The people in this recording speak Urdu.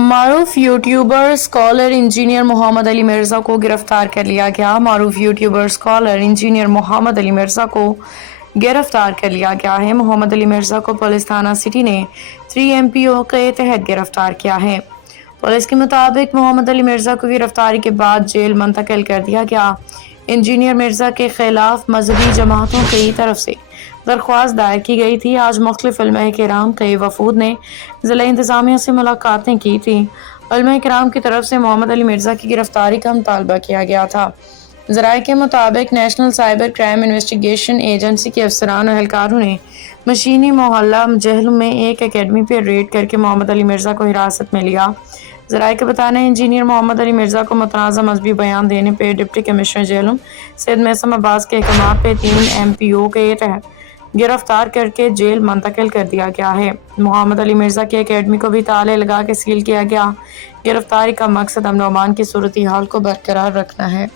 معروف یوٹیوبر اسکالر انجینئر محمد علی مرزا کو گرفتار کر لیا گیا۔ معروف یوٹیوبر اسکالر انجینئر محمد علی مرزا کو گرفتار کر لیا گیا ہے۔ محمد علی مرزا کو پولیس تھانہ سٹی نے 3 MPO کے تحت گرفتار کیا ہے۔ پولیس کے مطابق محمد علی مرزا کو گرفتاری کے بعد جیل منتقل کر دیا گیا۔ انجینئر مرزا کے خلاف مذہبی جماعتوں کی طرف سے درخواست دائر کی گئی تھی۔ آج مختلف علماء کرام کے وفود نے ضلع انتظامیہ سے ملاقاتیں کی تھیں۔ علماء کرام کی طرف سے محمد علی مرزا کی گرفتاری کا مطالبہ کیا گیا تھا۔ ذرائع کے مطابق national cyber crime investigation agency کے افسران و اہلکاروں نے مشینی محلہ جہلم میں ایک اکیڈمی پر ریڈ کر کے محمد علی مرزا کو حراست میں لیا۔ ذرائع کا بتانا ہے انجینئر محمد علی مرزا کو متنازع مذہبی بیان دینے پہ ڈپٹی کمشنر جہلم سید میثم عباس کے احکامات پہ 3 MPO کے تحت گرفتار کر کے جیل منتقل کر دیا گیا ہے۔ محمد علی مرزا کی اکیڈمی کو بھی تالے لگا کے سیل کیا گیا۔ گرفتاری کا مقصد امن و امان کی صورتحال کو برقرار رکھنا ہے۔